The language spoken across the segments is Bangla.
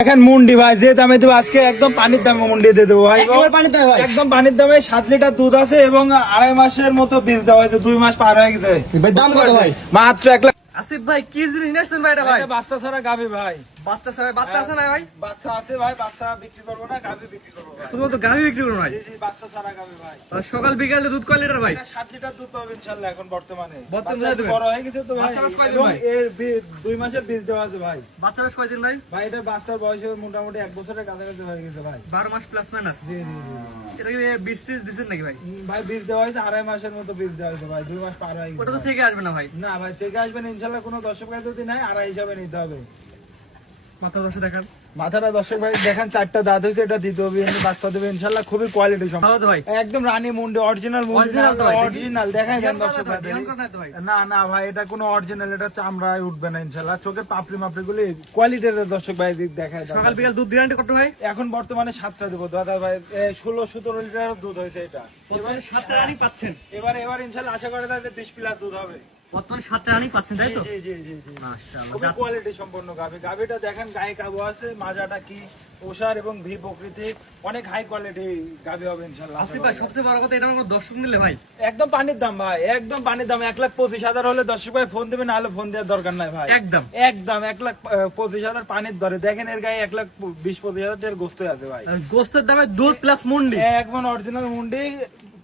দেখেন মুন্ডি ভাই, যে দামে দেবো আজকে একদম পানির দামে মুন্ডি দিয়ে দেবো ভাই, একদম পানির দামে। 7 লিটার দুধ আছে এবং 2.5 মাসের মতো বীজ দেওয়া হয়েছে, 2 মাস পার হয়ে গেছে। দাম কত ভাই? মাত্র 1 লাখ। আসিফ ভাই কি জিনিস নিয়েছেন ভাই? এটা ভাই বাচ্চা ছাড়া গাভী ভাই। বাচ্চা ছাড়া? বাচ্চা আছে না ভাই? বাচ্চা আছে ভাই, বাচ্চা বিক্রি করবো না, গাভী বিক্রি করবো ভাই। শুধুমাত্র গাভী বিক্রি করুন ভাই? জি জি, বাচ্চা ছাড়া গাভী ভাই। আর সকাল বিকালে দুধ কয় লিটার ভাই? 7 লিটার দুধ পাবে ইনশাআল্লাহ এখন বর্তমানে। বর্তমানে বাচ্চা দেবেন? বড় হয়ে গেছে তো ভাই, বাচ্চা বয়স কয়দিন এবং ভাই? এর 2 মাসের বীজ দেওয়া আছে ভাই। বাচ্চা বেশ কয়দিন ভাই? ভাই এটা বাচ্চার বয়স মোটামুটি 1 বছরের কাছাকাছি হয়ে গেছে ভাই। 12 মাস প্লাস মাইনাস। জি জি জি। এটা কি বীজ টিজ দিচ্ছেন নাকি ভাই? ভাই বীজ দেওয়া হয়েছে 2.5 মাসের মতো বীজ দেওয়া হয়েছে ভাই, 2 মাস পার হয়ে ওটা তো গেছে। চেকে আসবে না ভাই? না ভাই, থেকে আসবেন ইনশাআল্লাহ, কোনো দর্শক ভাই যদি নাই 2.5 হিসাবে নিতে হবে। মাথা দশে দেখান। মাথাটা দর্শক ভাই দেখেন, 4টা দাঁত হয়েছে, এটা দিতে হবে, বাচ্চা দেবে ইনশাআল্লাহ, খুবই কোয়ালিটি সম্পন্ন। তাহলে তো ভাই একদম রানী মুন্ডি, অরিজিনাল মুন্ডি, Original তো ভাই, দেখি। অরিজিনাল দেখাই দেন দর্শক ভাই। ধ্যান করেন না তো ভাই? না না ভাই, এটা কোনো অরিজিনাল, এটা চামড়ায় উঠবে না ইনশাআল্লাহ, চোখের পাপড়ি মাপড়ি গুলি কোয়ালিটির দর্শক ভাই দেখায় দেন। সকাল বিকাল দুধ গ্যারান্টি কত ভাই? এখন বর্তমানে 7টা দেবো দাদা ভাই, 16-17 লিটার দুধ হয়েছে এটা। বর্তমানে 7টা রানি পাচ্ছেন? এবার ইনশাআল্লাহ আশা করা যায় যে 20 প্লাস দুধ হবে। বর্তমানে 7টা রানি পাচ্ছেন তাই তো? জি জি জি জি। মাশাআল্লাহ। খুবই কোয়ালিটি সম্পন্ন গাভী। গাভীটা দেখেন, গায়ে কাবু আছে, মাজাটা কি ওষার এবং ভি প্রকৃতি, অনেক হাই কোয়ালিটি গাভী হবে ইনশাআল্লাহ। আসিফ ভাই সবচেয়ে বড় কথা, এটা আমার দর্শক নিলে ভাই একদম পানির দাম ভাই, একদম পানির দাম। 1,25,000 হলে দর্শক ভাই ফোন দেবে, না হলে ফোন দেওয়ার দরকার নাই ভাই। একদম একদম 1,25,000 পানির দরে। দেখেন এর গায়ে 1,20,000-25,000 টাকার গোস্ত আছে ভাই। আর গোস্তের দামে দুধ প্লাস মুন্ডি। একদম অরিজিনাল মুন্ডি,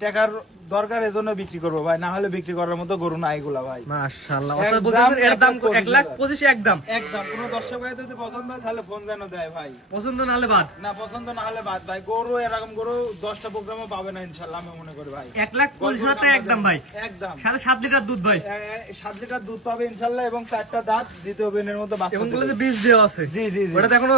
টাকার দরকার এজন্য বিক্রি করবো ভাই, না হলে বিক্রি করার মতো গরু না এগুলা ভাই। মাশাআল্লাহ। একদম অর্থাৎ বলতেছেন এর দাম 1,25,000 1,25,000 একদম। একদম কোন দর্শক ভাই যদি পছন্দ হয় তাহলে ফোন যেন দেয় ভাই, পছন্দ না হলে বাদ। না পছন্দ না হলে বাদ ভাই। গরু এরকম গরু 10টা প্রোগ্রামও পাবে না ইনশাআল্লাহ, আমি মনে করি ভাই। 1,25,000 টাকা একদম ভাই। একদম 7.5 লিটার দুধ ভাই। 7 লিটার দুধ পাবে ইনশাআল্লাহ, এবং 4টা দাঁত, দ্বিতীয় বিনের মতো বাচ্চা এবং বলে দেবে। যে বীজ দেওয়া আছে। জি জি জি। ওটা তো এখনো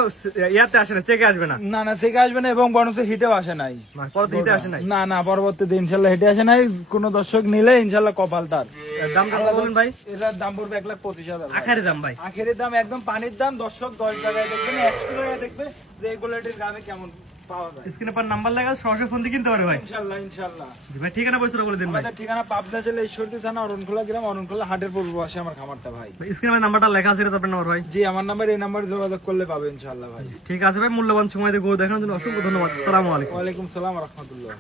ইয়াতে আসে না, চেকে আসবে না। না না, থেকে আসবে না, এবং বনসে হিটেও আসে নাই। পরে হিটে আসে নাই। না না, পরবর্তীতে ইনশাআল্লাহ হিটে আসে নাই। কোন দর্শক নিলে ইনশাআল্লাহ কপাল তার। দাম কত বলেন ভাই? এটার দাম পড়বে 1,25,000। আখারি দাম ভাই। আখেরের দাম একদম পানির দাম। দর্শক 10 জায়গায় দেখবেন, 100 জায়গায় দেখবে যে এই কোয়ালিটির গাভী কেমন পাওয়া যায়। স্ক্রিনে পর নাম্বার লাগা, সরাসরি ফোন দিয়ে কিনতে পারে ভাই। ইনশাআল্লাহ ইনশাআল্লাহ। জি ভাই, ঠিকানা পয়সা বলে দিন ভাই। আমাদের ঠিকানা পাবনা জেলা ঈশ্বরদী থানা, অরণখোলা গ্রাম, অরণখোলা হাটের পূর্ব পাশে আমার খামারটা ভাই। স্ক্রিনে নাম্বারটা লেখা আছে, এটা তো আপনার নাম্বার ভাই? জি, আমার নাম্বার, এই নাম্বারে যোগাযোগ করলে পাবে ইনশাআল্লাহ ভাই। ঠিক আছে ভাই, মূল্যবান সময় দিয়ে গরু দেখানোর জন্য অসংখ্য ধন্যবাদ। আসসালামু আলাইকুম। ওয়ালাইকুম সালাম ওয়া রাহমাতুল্লাহ।